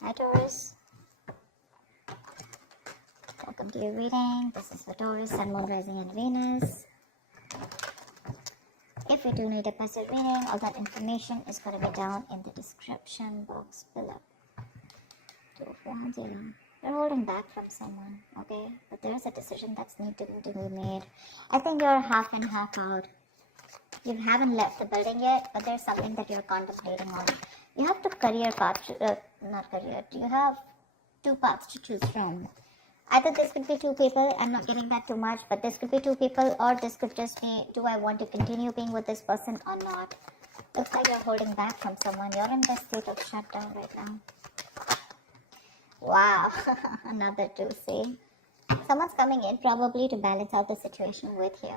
Hi Taurus, welcome to your reading. This is for Taurus, Sun, Moon, Rising and Venus. If you do need a passive reading, all that information is going to be down in the description box below. Two of Wands here. You're holding back from someone, okay? But there's a decision that's need to be made. I think you're half in, half out. You haven't left the building yet, but there's something that you're contemplating on. You have two career paths, you have two paths to choose from. Either this could be two people, I'm not getting that too much, but this could be two people, or this could just be, do I want to continue being with this person or not? Looks like you're holding back from someone. You're in the state of shutdown right now. Wow, another two, see? Someone's coming in probably to balance out the situation with you.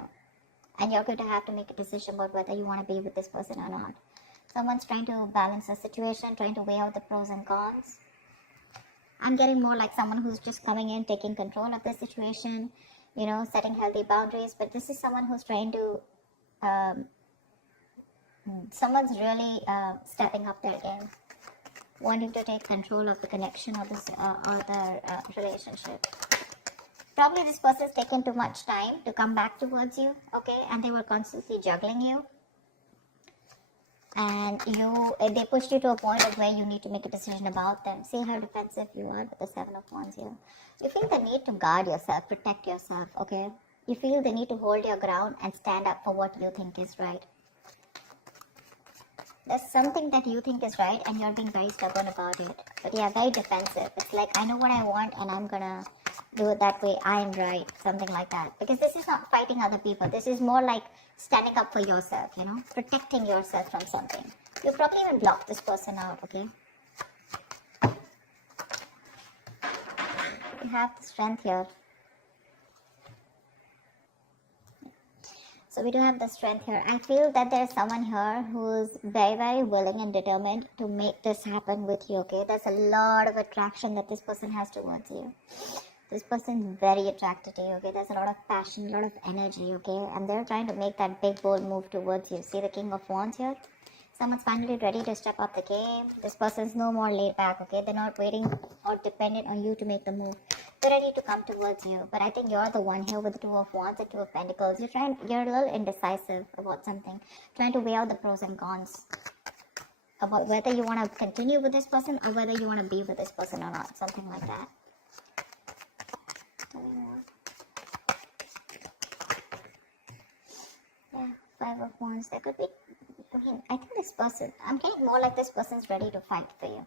And you're going to have to make a decision about whether you want to be with this person or not. Someone's trying to balance the situation, trying to weigh out the pros and cons. I'm getting more like someone who's just coming in, taking control of the situation, you know, setting healthy boundaries. But this is someone who's trying to, someone's really stepping up their game, wanting to take control of the connection of this or the relationship. Probably this person's taken too much time to come back towards you, okay? And they were constantly juggling you. And they pushed you to a point of where you need to make a decision about them. See how defensive you are with the Seven of Wands here. You feel the need to guard yourself, protect yourself, okay? You feel the need to hold your ground and stand up for what you think is right. There's something that you think is right and you're being very stubborn about it. But yeah, very defensive. It's like, I know what I want and I'm gonna do it that way. I'm right. Something like that. Because this is not fighting other people. This is more like standing up for yourself, you know, protecting yourself from something. You probably even blocked this person out, okay? You have the strength here. So we do have the strength here. I feel that there's someone here who's very, very willing and determined to make this happen with you, okay? There's a lot of attraction that this person has towards you. This person is very attracted to you, okay? There's a lot of passion, a lot of energy, okay? And they're trying to make that big, bold move towards you. See the King of Wands here? Someone's finally ready to step up the game. This person's no more laid back, okay? They're not waiting or dependent on you to make the move. They're ready to come towards you. But I think you're the one here with the Two of Wands and Two of Pentacles. You're a little indecisive about something. Trying to weigh out the pros and cons. About whether you want to continue with this person or whether you want to be with this person or not. Something like that. Yeah, Five of Wands. There could be, I think this person, I'm getting more like this person's ready to fight for you.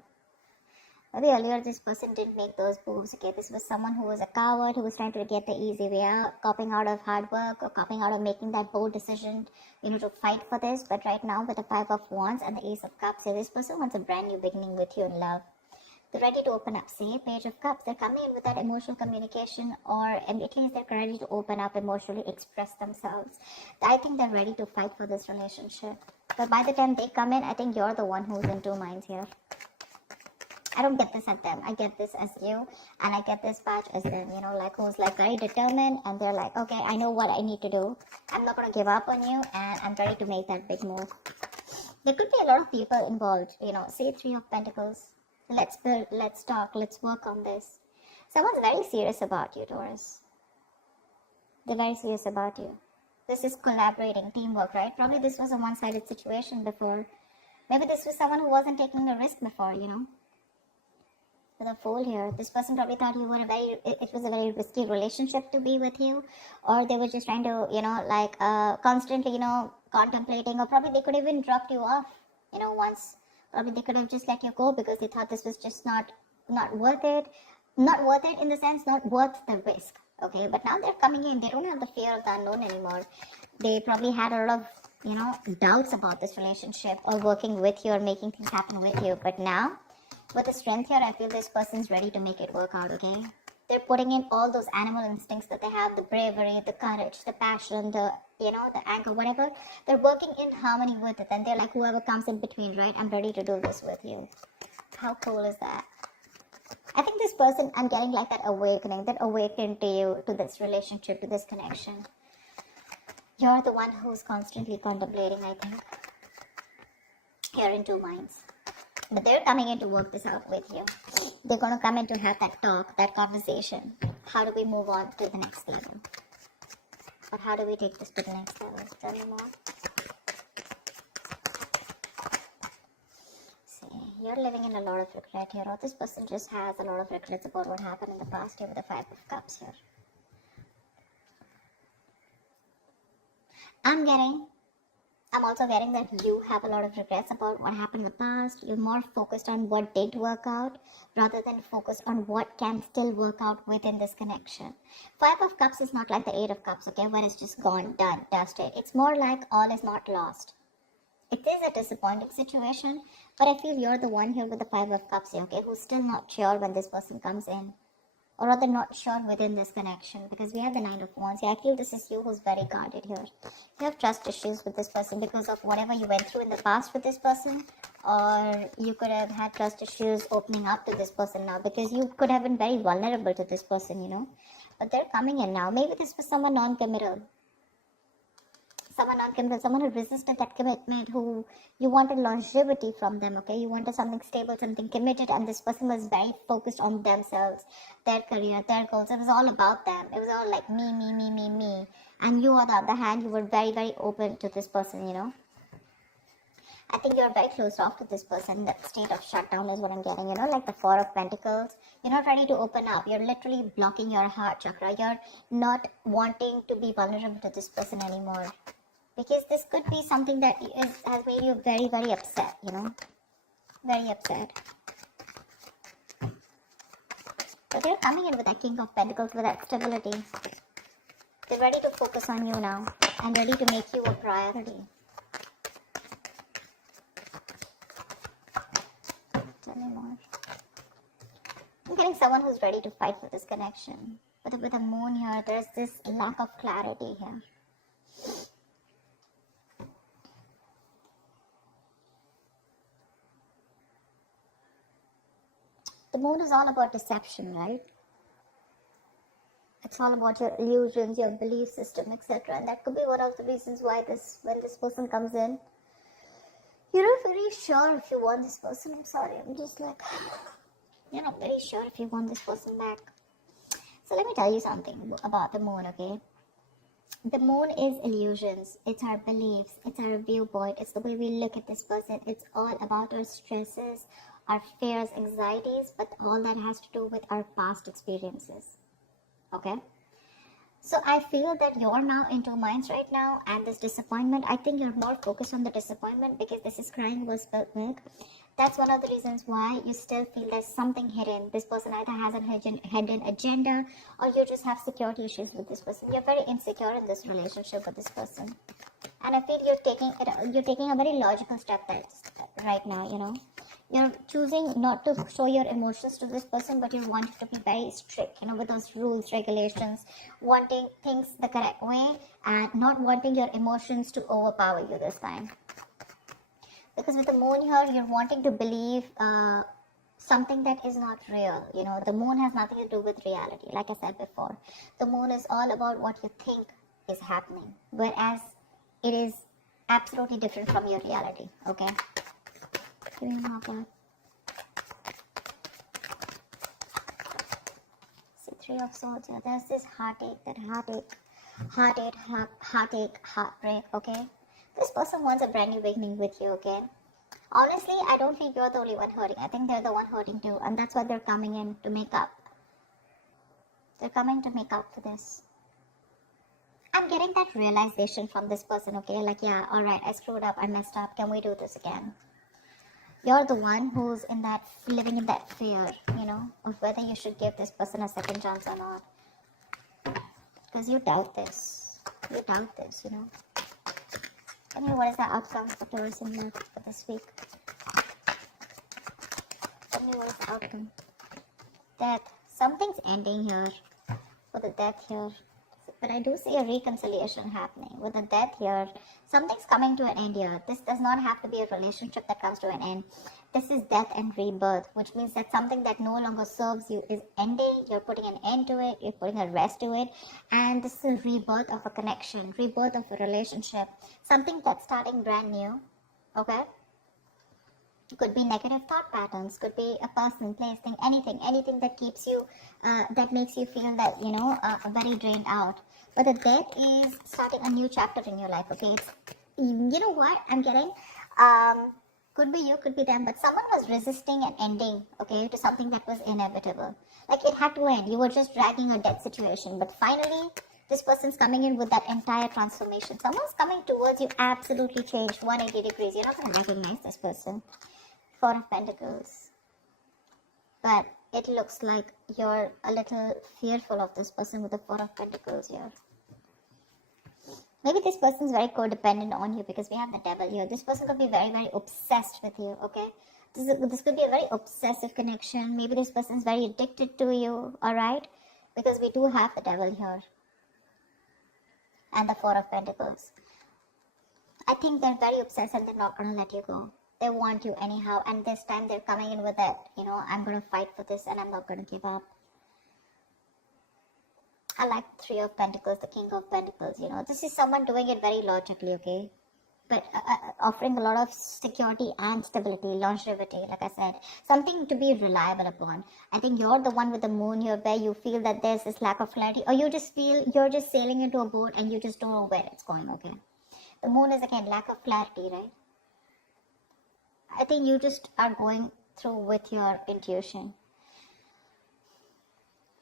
Maybe earlier this person didn't make those moves, okay? This was someone who was a coward, who was trying to get the easy way out, copying out of hard work or copying out of making that bold decision, you know, to fight for this. But right now with the Five of Wands and the Ace of Cups, this person wants a brand new beginning with you in love. They're ready to open up. See, Page of Cups, they're coming in with that emotional communication, or at least they're ready to open up emotionally, express themselves. I think they're ready to fight for this relationship. But by the time they come in, I think you're the one who's in two minds here. I don't get this at them. I get this as you, and I get this patch as them, you know, like who's like very determined, and they're like, okay, I know what I need to do. I'm not going to give up on you, and I'm ready to make that big move. There could be a lot of people involved, you know, say Three of Pentacles. Let's build, let's talk, let's work on this. Someone's very serious about you, Taurus. They're very serious about you. This is collaborating, teamwork, right? Probably this was a one-sided situation before. Maybe this was someone who wasn't taking the risk before, you know. With a Fool here, this person probably thought you were it was a very risky relationship to be with you, or they were just trying to, you know, like constantly, you know, contemplating, or probably they could have even dropped you off, you know, once. Probably they could have just let you go because they thought this was just not worth it. Not worth it in the sense, not worth the risk, okay? But now they're coming in, they don't have the fear of the unknown anymore. They probably had a lot of, you know, doubts about this relationship or working with you or making things happen with you. But now, with the strength here, I feel this person's ready to make it work out, okay? They're putting in all those animal instincts that they have, the bravery, the courage, the passion, the, you know, the anger, whatever. They're working in harmony with it. And they're like, whoever comes in between, right? I'm ready to do this with you. How cool is that? I think this person, I'm getting like that awakening, that awakened to you, to this relationship, to this connection. You're the one who's constantly contemplating, I think. You're in two minds. But they're coming in to work this out with you. They're going to come in to have that talk, that conversation. How do we move on to the next level? Or how do we take this to the next level? Tell me more. See, you're living in a lot of regret here, or this person just has a lot of regrets about what happened in the past here with the Five of Cups here. I'm also getting that you have a lot of regrets about what happened in the past. You're more focused on what did work out rather than focused on what can still work out within this connection. Five of Cups is not like the Eight of Cups, okay, when it's just gone, done, dusted. It's more like all is not lost. It is a disappointing situation, but I feel you're the one here with the Five of Cups here, okay, who's still not sure when this person comes in. Or rather not sure within this connection, because we have the Nine of Wands. Yeah, I feel this is you who's very guarded here. You have trust issues with this person because of whatever you went through in the past with this person, or you could have had trust issues opening up to this person now because you could have been very vulnerable to this person, you know. But they're coming in now. Maybe this was someone non-committal. Someone who resisted that commitment, who you wanted longevity from them, okay? You wanted something stable, something committed, and this person was very focused on themselves, their career, their goals. It was all about them. It was all like me. And you, on the other hand, you were very, very open to this person, you know? I think you're very closed off to this person. That state of shutdown is what I'm getting, you know, like the Four of Pentacles. You're not ready to open up. You're literally blocking your heart chakra. You're not wanting to be vulnerable to this person anymore. Because this could be something that has made you very, very upset, you know. Very upset. But they're coming in with that King of Pentacles, with that stability. They're ready to focus on you now. And ready to make you a priority. Tell me more. I'm getting someone who's ready to fight for this connection. But with the moon here, there's this lack of clarity here. The moon is all about deception, right? It's all about your illusions, your belief system, etc. And that could be one of the reasons why when this person comes in, you're not very sure if you want this person. I'm sorry, I'm just like, you're not very sure if you want this person back. So let me tell you something about the moon, okay? The moon is illusions. It's our beliefs. It's our viewpoint. It's the way we look at this person. It's all about our stresses, our fears, anxieties, but all that has to do with our past experiences. Okay? So I feel that you're now in two minds right now, and this disappointment, I think you're more focused on the disappointment because this is crying over spilt milk. That's one of the reasons why you still feel there's something hidden. This person either has a hidden agenda, or you just have security issues with this person. You're very insecure in this relationship with this person. And I feel you're taking a very logical step right now, you know. You're choosing not to show your emotions to this person, but you're wanting to be very strict, you know, with those rules, regulations, wanting things the correct way, and not wanting your emotions to overpower you this time. Because with the moon here, you're wanting to believe something that is not real. You know, the moon has nothing to do with reality. Like I said before, the moon is all about what you think is happening, whereas it is absolutely different from your reality. Okay? Give me more blood. See, Three of Swords here. There's this heartache, heartbreak. Okay? This person wants a brand new beginning with you, okay? Honestly, I don't think you're the only one hurting. I think they're the one hurting too. And that's why they're coming in to make up. They're coming to make up for this. I'm getting that realization from this person, okay? Like, yeah, alright, I screwed up, I messed up. Can we do this again? You're the one who's living in that fear, you know, of whether you should give this person a second chance or not. Because you doubt this. You doubt this, you know. Tell me, what is the outcome for Taurus in love for this week? Tell me, what is the outcome? Death. Something's ending here. With the death here. But I do see a reconciliation happening. With the death here, something's coming to an end here. This does not have to be a relationship that comes to an end. This is death and rebirth, which means that something that no longer serves you is ending. You're putting an end to it. You're putting a rest to it. And this is a rebirth of a connection, rebirth of a relationship. Something that's starting brand new. Okay? Could be negative thought patterns, could be a person, place, thing, anything that keeps you, that makes you feel that, very drained out. But the death is starting a new chapter in your life, okay? It's, you know what I'm getting? Could be you, could be them, but someone was resisting an ending, okay, to something that was inevitable. Like it had to end. You were just dragging a death situation, but finally, this person's coming in with that entire transformation. Someone's coming towards you, absolutely changed, 180 degrees. You're not going to recognize this person. Four of Pentacles. But it looks like you're a little fearful of this person with the Four of Pentacles here. Maybe this person's very codependent on you because we have the Devil here. This person could be very, very obsessed with you, okay? This could be a very obsessive connection. Maybe this person's very addicted to you, alright? Because we do have the Devil here. And the Four of Pentacles. I think they're very obsessed and they're not going to let you go. They want you anyhow, and this time they're coming in with that, I'm going to fight for this and I'm not going to give up. I like Three of Pentacles, the King of Pentacles, This is someone doing it very logically, okay? But offering a lot of security and stability, longevity, like I said. Something to be reliable upon. I think you're the one with the moon here where you feel that there's this lack of clarity, or you just feel you're just sailing into a boat and you just don't know where it's going, okay? The moon is again lack of clarity, right? I think you just are going through with your intuition.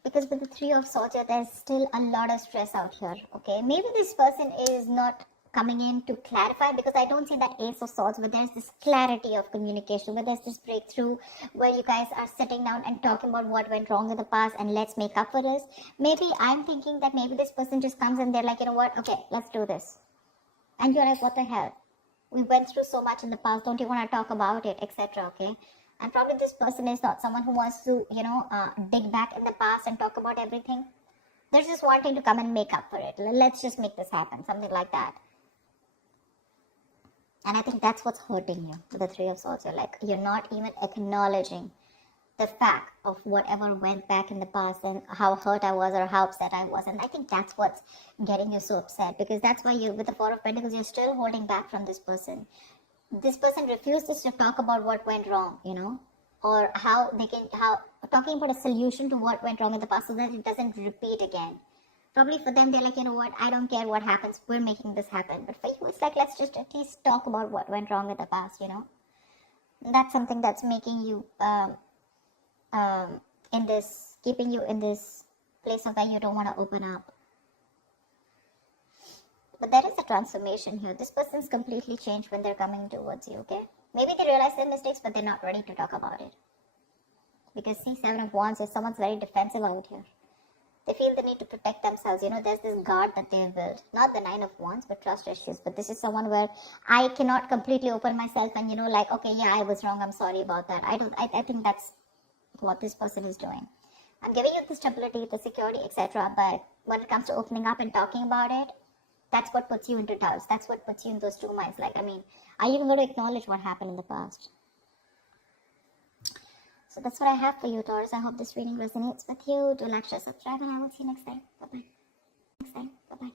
Because with the Three of Swords, there's still a lot of stress out here, okay? Maybe this person is not coming in to clarify, because I don't see that Ace of Swords where there's this clarity of communication, where there's this breakthrough, where you guys are sitting down and talking about what went wrong in the past and let's make up for this. Maybe I'm thinking that maybe this person just comes and they're like, you know what, okay, let's do this. And you're like, what the hell? We went through so much in the past, don't you want to talk about it, etc., okay? And probably this person is not someone who wants to, dig back in the past and talk about everything. They're just wanting to come and make up for it. Let's just make this happen, something like that. And I think that's what's hurting you with the Three of Swords. You're not even acknowledging the fact of whatever went back in the past and how hurt I was or how upset I was. And I think that's what's getting you so upset, because that's why you, with the Four of Pentacles, you're still holding back from this person. This person refuses to talk about what went wrong, or talking about a solution to what went wrong in the past so that it doesn't repeat again. Probably for them, they're like, you know what, I don't care what happens, we're making this happen. But for you, it's like, let's just at least talk about what went wrong in the past, And that's something that's making you, keeping you in this place of where you don't want to open up. But there is a transformation here. This person's completely changed when they're coming towards you, okay? Maybe they realize their mistakes, but they're not ready to talk about it. Because see, Seven of Wands is someone's very defensive out here. They feel the need to protect themselves. There's this guard that they've built. Not the Nine of Wands, but trust issues. But this is someone where I cannot completely open myself and, okay, yeah, I was wrong. I'm sorry about that. I think that's what this person is doing. I'm giving you the stability, the security, etc. But when it comes to opening up and talking about it, that's what puts you into doubts. That's what puts you in those two minds. Are you even going to acknowledge what happened in the past? So that's what I have for you, Taurus. I hope this reading resonates with you. Do like, share, subscribe, and I will see you next time. Bye-bye.